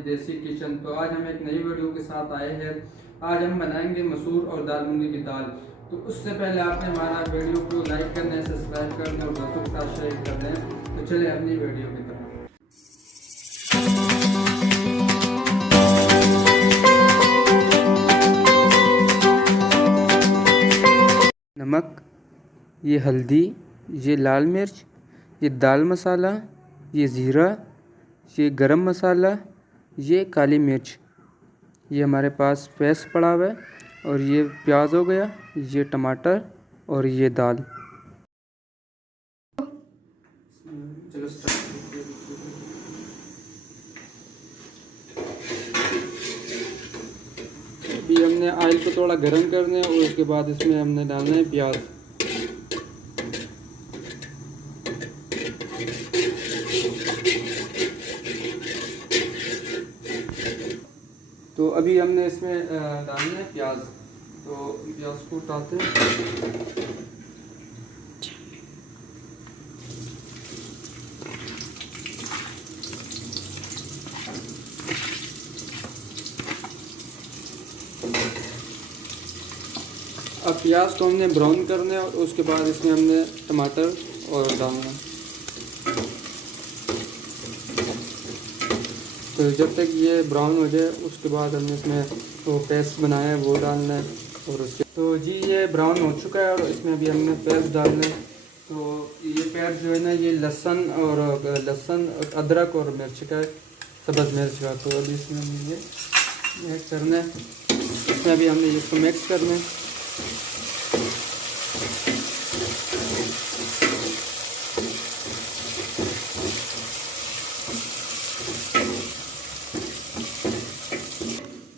देसी किचन। तो आज हम एक नई वीडियो के साथ आए हैं। आज हम बनाएंगे मसूर और दाल मूंगी की दाल। तो उससे पहले आपने हमारा वीडियो को लाइक करना है, सब्सक्राइब करना और दोस्तों के साथ शेयर कर दें। तो चले अपनी वीडियो की तरफ। नमक, ये हल्दी, ये लाल मिर्च, ये दाल मसाला, ये ज़ीरा, ये गरम मसाला, ये काली मिर्च, ये हमारे पास पेस्ट पड़ा हुआ है, और ये प्याज हो गया, ये टमाटर और ये दाल। चलो अभी हमने ऑयल को थोड़ा गर्म करना है और उसके बाद इसमें हमने डालना है प्याज। तो अभी हमने इसमें डालना है प्याज। तो प्याज को डालते हैं। अब प्याज को हमने ब्राउन करना है और उसके बाद इसमें हमने टमाटर और डालना है। तो जब तक ये ब्राउन हो जाए उसके बाद हमने इसमें वो पेस्ट बनाया है वो डालना है। और उसके तो जी ये ब्राउन हो चुका है और इसमें अभी हमने पेस्ट डालना है। तो ये पेस्ट जो है ना, ये लहसुन अदरक और मिर्च का, सब्ज़ मिर्च का। तो अभी इसमें हमें ये मिक्स करना है। इसमें अभी हमने इसको मिक्स करना है।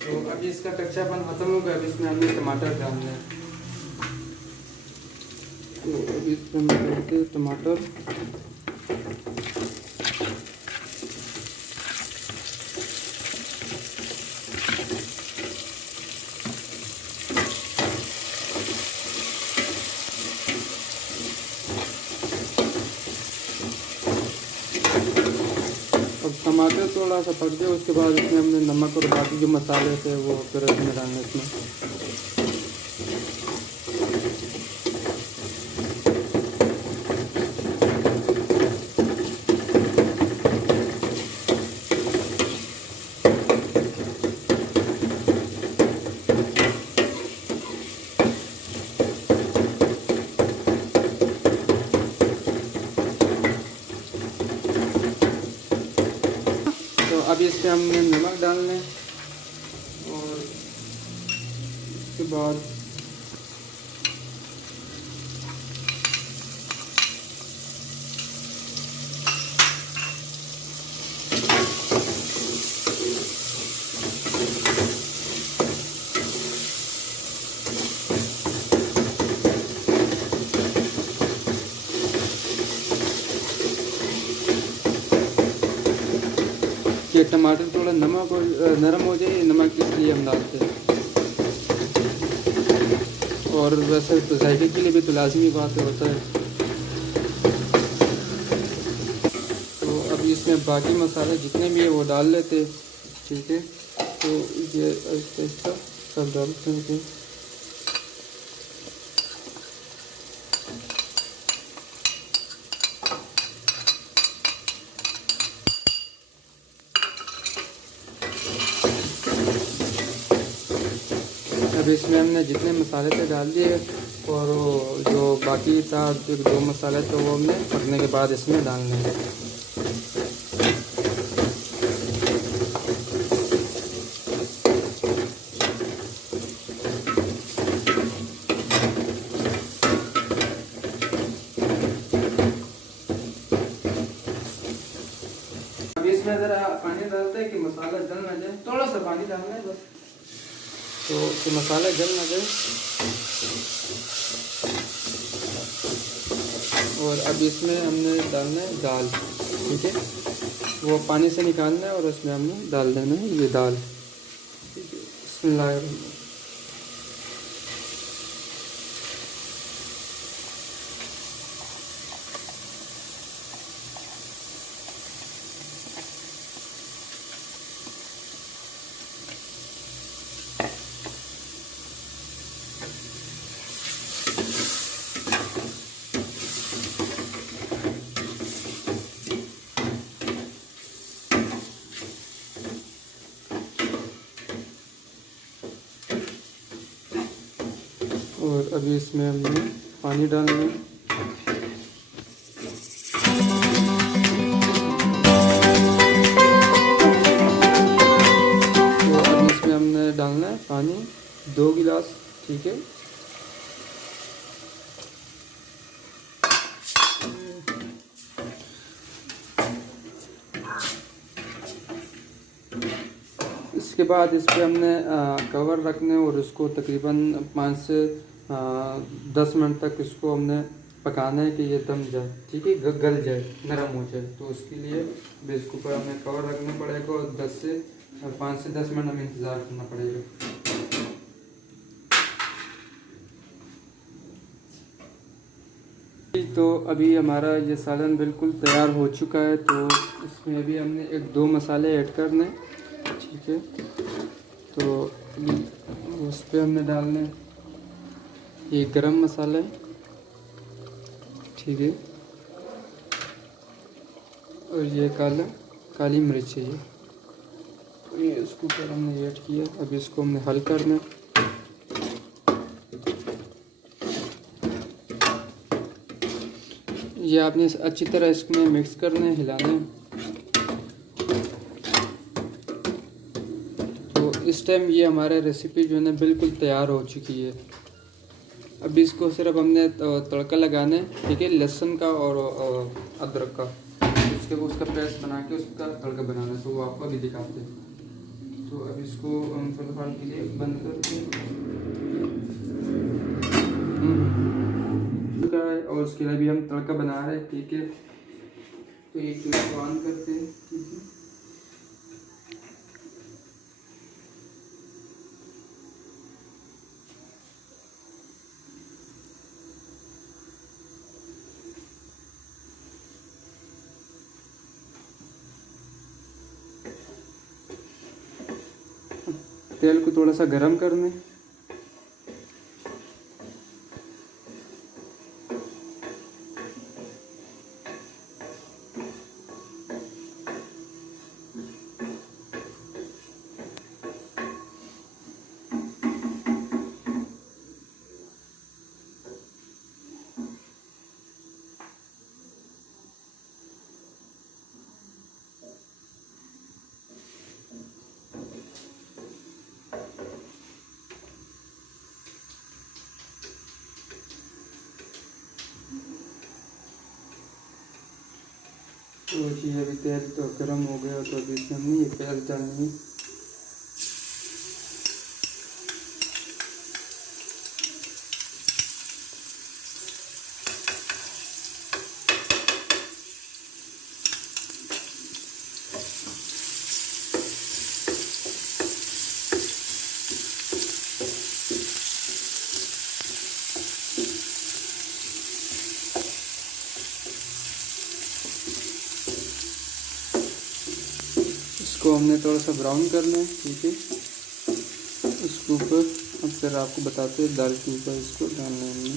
तो अभी इसका कच्चापन खत्म हो गया। अभी इसमें हमने टमाटर डालना है। तो अभी इसमें हम डालते हैं टमाटर। अब टमाटर थोड़ा सा पक जाए उसके बाद इसमें हमने नमक और बाकी जो मसाले थे वो फिर इसमें डालना इसमें। तो अभी इसमें हमने नमक डालना है और उसके बाद कि टमाटर थोड़ा नमक और नरम हो जाए, नमक इसलिए हम डालते हैं। और वैसे तो जायके के लिए भी तो लाजमी बात होता है। तो अभी इसमें बाकी मसाले जितने भी है वो डाल लेते, ठीक है। तो ये आहिस्ता सब डालते हैं। अब इसमें हमने जितने मसाले थे डाल दिए और जो बाकी था जो मसाले थे वो हमने पकने के बाद इसमें डालना है। अब इसमें ज़रा पानी डालते हैं कि मसाला जल ना जाए। थोड़ा सा पानी डालना है बस, तो मसाला जल ना जाए। और अब इसमें हमने डालना है दाल, ठीक है। वो पानी से निकालना है और उसमें हमने डाल देना है ये दाल, ठीक है। बिस्मिल्लाह। और अभी इसमें हमने पानी डालना है। तो अभी इसमें हमने डालना है पानी 2 गिलास, ठीक है। इसके बाद इस पर हमने कवर रखने और इसको तकरीबन 5 से 10 मिनट तक इसको हमने पकाना है कि ये दम जाए, ठीक है, गल जाए, नरम हो जाए। तो उसके लिए इसके ऊपर हमें कवर रखना पड़ेगा और 5 से 10 मिनट हमें इंतज़ार करना पड़ेगा। तो अभी हमारा ये सालन बिल्कुल तैयार हो चुका है। तो इसमें अभी हमने 1-2 मसाले ऐड करने, ठीक है। तो उस पर हमने डालने ये गरम मसाला है, ठीक है, और ये काली मिर्च है ये। तो ये इसके ऊपर हमने ऐड किया। अभी इसको हमने हल करना। ये आपने अच्छी तरह इसमें मिक्स करना है, हिलाना है। तो इस टाइम ये हमारा रेसिपी जो है ना बिल्कुल तैयार हो चुकी है। अभी इसको सिर्फ हमने तड़का लगाना है, ठीक है, लहसुन का और अदरक का। उसका पेस्ट बना के उसका तड़का बनाना है, तो वो आपको अभी दिखाते हैं। तो अभी इसको हम फिलहाल के लिए बंद करते हैं और उसके लिए भी हम तड़का बना रहे हैं, ठीक है। तो ये चूल्हा को ऑन करते हैं, ठीक है। तेल को थोड़ा सा गरम करना है। तो जी अभी तेल तो गर्म हो गया। तो अभी इसमें हमने ये प्याज डालनी है। इसको हमने थोड़ा सा ब्राउन करना है, ठीक है। इसके ऊपर अब फिर आपको बताते हैं दाल के ऊपर इसको डालना है हमने।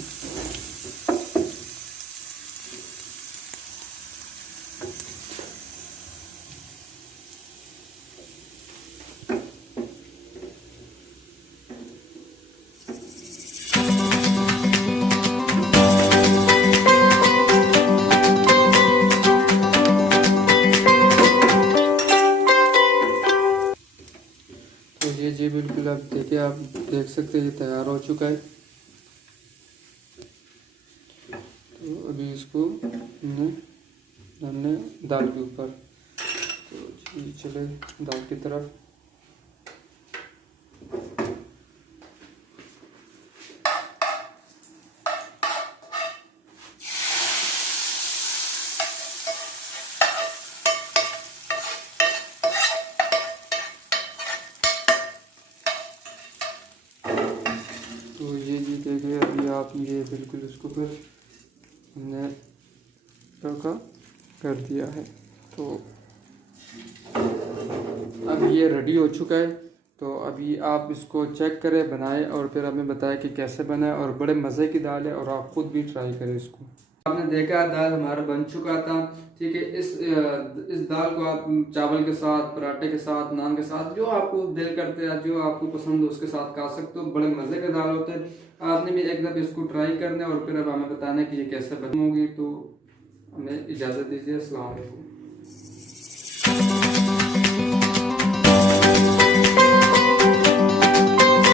जी बिल्कुल, आप देखिए, आप देख सकते हैं ये तैयार हो चुका है। तो अभी इसको हमने डालना है दाल के ऊपर। तो जी चले दाल की तरफ। तो ये जी देखिए, अभी आप ये बिल्कुल इसको फिर हमने तड़का कर दिया है। तो अब ये रेडी हो चुका है। तो अभी आप इसको चेक करें, बनाएं और फिर हमें बताएं कि कैसे बनाए। और बड़े मज़े की दाल है और आप खुद भी ट्राई करें इसको। आपने देखा दाल हमारा बन चुका था, ठीक है। इस दाल को आप चावल के साथ, पराठे के साथ, नान के साथ, जो आपको दिल करते हैं, जो आपको पसंद हो उसके साथ खा सकते हो। बड़े मज़े के दाल होते हैं। आपने भी एक दफ़ा इसको ट्राई करना है और फिर अब हमें बताना कि ये कैसे बनूंगी। तो हमें इजाज़त दीजिए। अस्सलाम वालेकुम।